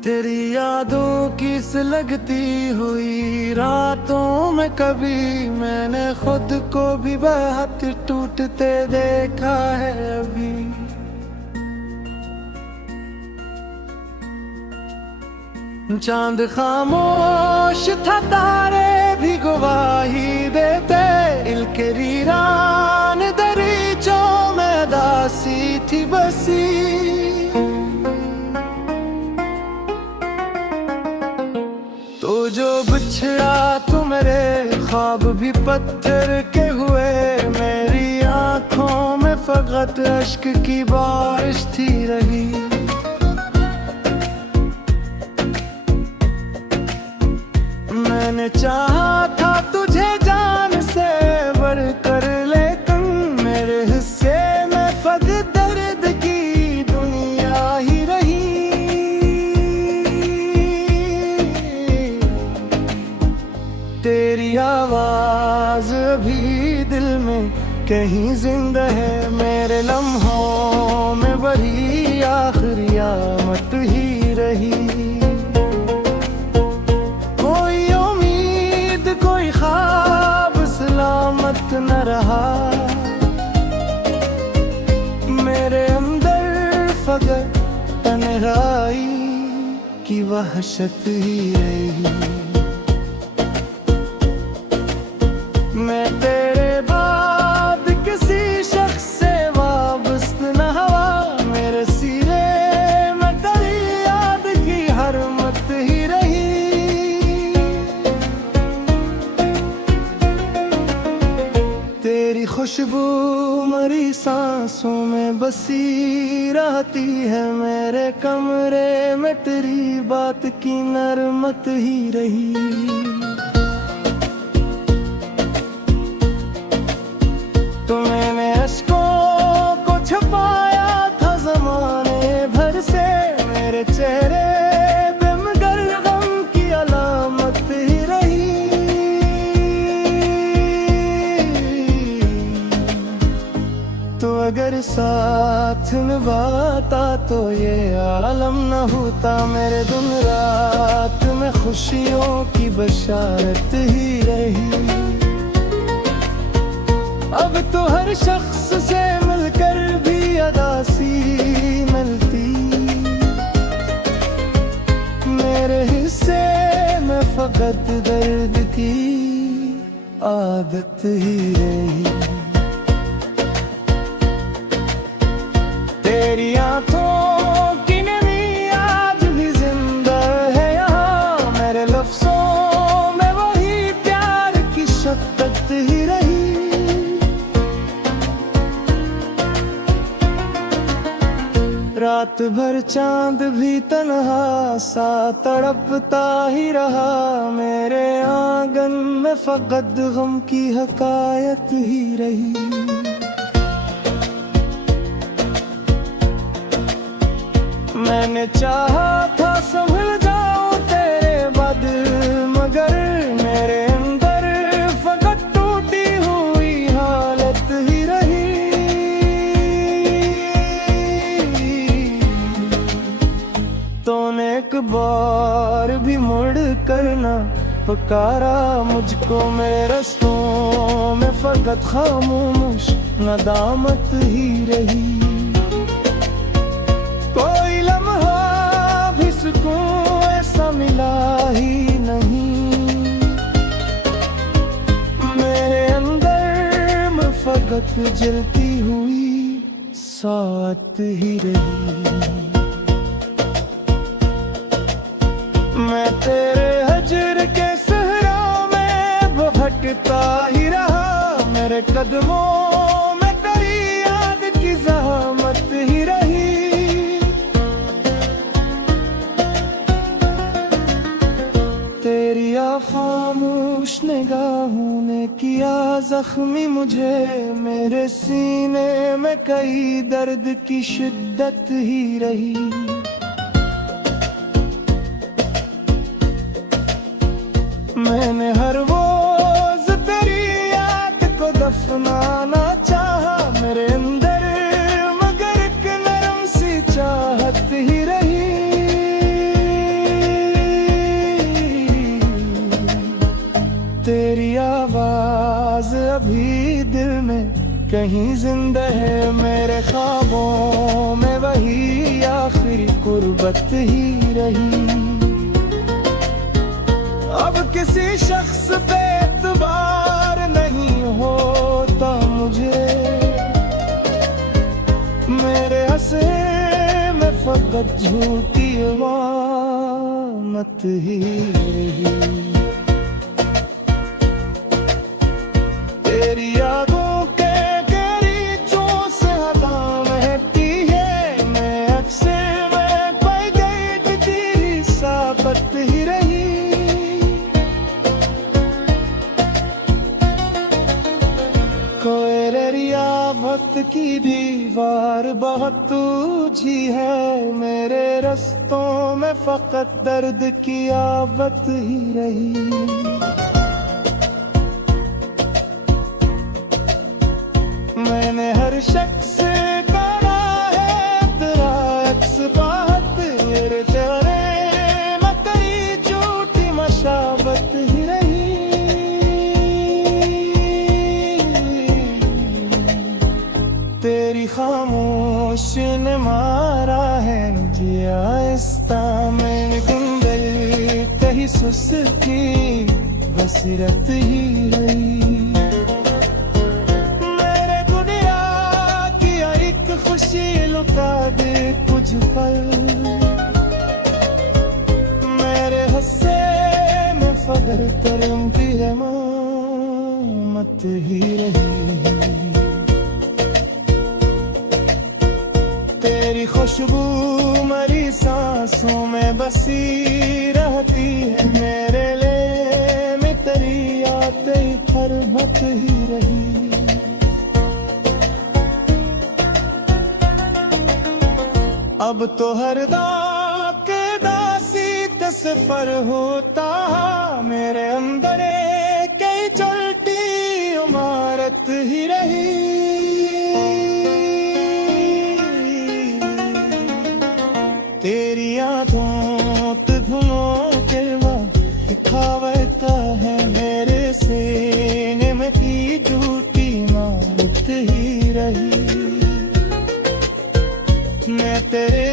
तेरी यादों की लगती हुई रातों में कभी मैंने खुद को भी बहुत टूटते देखा है अभी। चांद खामोश था, तारे भी गवाही देते, इल्के वीरान दरीचों में दासी थी बसी। तो जो बिछड़ा तो मेरे ख्वाब भी पत्थर के हुए, मेरी आंखों में फकत अश्क की बारिश थी रही। मैंने चाहा था तुझे जान से बढ़कर, लेकिन मेरे हिस्से में फकत दर्द की दुनिया ही रही। तेरी आवाज अभी दिल में कहीं जिंदा है, मेरे लम्हों में वही आखिरी आमद ही रही। कोई उम्मीद कोई ख्वाब सलामत न रहा, मेरे अंदर फकत तन्हाई की वहशत ही रही। मैं तेरे बाद किसी शख्स से वाबस्त न हवा, मेरे सिरे में तेरी याद की हर मत ही रही। तेरी खुशबू मरी सांसों में बसी रहती है, मेरे कमरे में तेरी बात की नरमत ही रही। तो मैंने अश्कों को छुपाया था ज़माने भर से, मेरे चेहरे पे मगर गम की अलामत ही रही। तो अगर साथ निभाता तो ये आलम न होता, मेरे दिन रात में खुशियों की बशारत ही रही। अब तो हर शख्स से मिलकर भी अदासी मिलती, मेरे हिस्से में फकत दर्द की आदत ही रही। तेरी आंखों की नमी आज भी जिंदा है यहाँ, मेरे लफ्जों में वही प्यार की शक्कत ही रही। रात भर चांद भी तन्हा सा तड़पता ही रहा, मेरे आंगन में फकत गम की हकायत ही रही। मैंने चाहा था संभल जाऊं तेरे बाद, मगर मेरे अंदर फकत टूटी हुई हालत ही रही। तूने एक बार भी मुड़ कर ना पुकारा मुझको, मेरे रस्तों में फकत खामोश नदामत ही रही। कोई लम्हा भी सुकून ऐसा मिला ही नहीं, मेरे अंदर में फकत जलती हुई साथ ही रही। मैं तेरे हजर के सहरा में भटकता ही रहा, मेरे कदमों में तेरी याद की ज़हमत ही रही। तेरी खामोश निगाहों ने किया जख्मी मुझे, मेरे सीने में कई दर्द की शिद्दत ही रही। मैंने हर रोज तेरी याद को दफनाना चाहा, मेरे अंदर मगर एक नरम सी चाहत ही रही। कहीं जिंदा है मेरे ख्वाबों में वही आखिरी कुर्बत ही रही। अब किसी शख्स पे एतबार नहीं होता मुझे, मेरे हंसे में फकत झूठी मत ही रही। तेरी यादों के गरीचों से हवा महती है, मैं अक्सर में पाई गई कि तेरी साबत ही रही। कोई रिया भक्त की दीवार बहुत ऊंची है, मेरे रस्तों में फकत दर्द की आवत ही रही। मैंने हर शख्स करा है तेरा अक्स बात, तेरे चेहरे में कई झूठी मशावत ही रही। तेरी खामोश ने मारा है मुझे आहिस्ता, मैंने गुंगल कहीं सुस्ती बसरत ही रही। मेरे दुनिया की एक खुशी लुटा दे कुछ पल, मेरे हंसे में फदर तरम की मत ही रही। तेरी खुशबू मरी सांसों में बसी रहती है, मेरे लिए में तेरी आते ही फरहत ही रही। अब तो हर दाग के दासी तस्फर होता, मेरे अंदर कई चलती इमारत ही रही। तेरी यादों धुनों के वक्त दिखावता है, मेरे सीने में की टूटी इमारत ही रही। मैं तेरे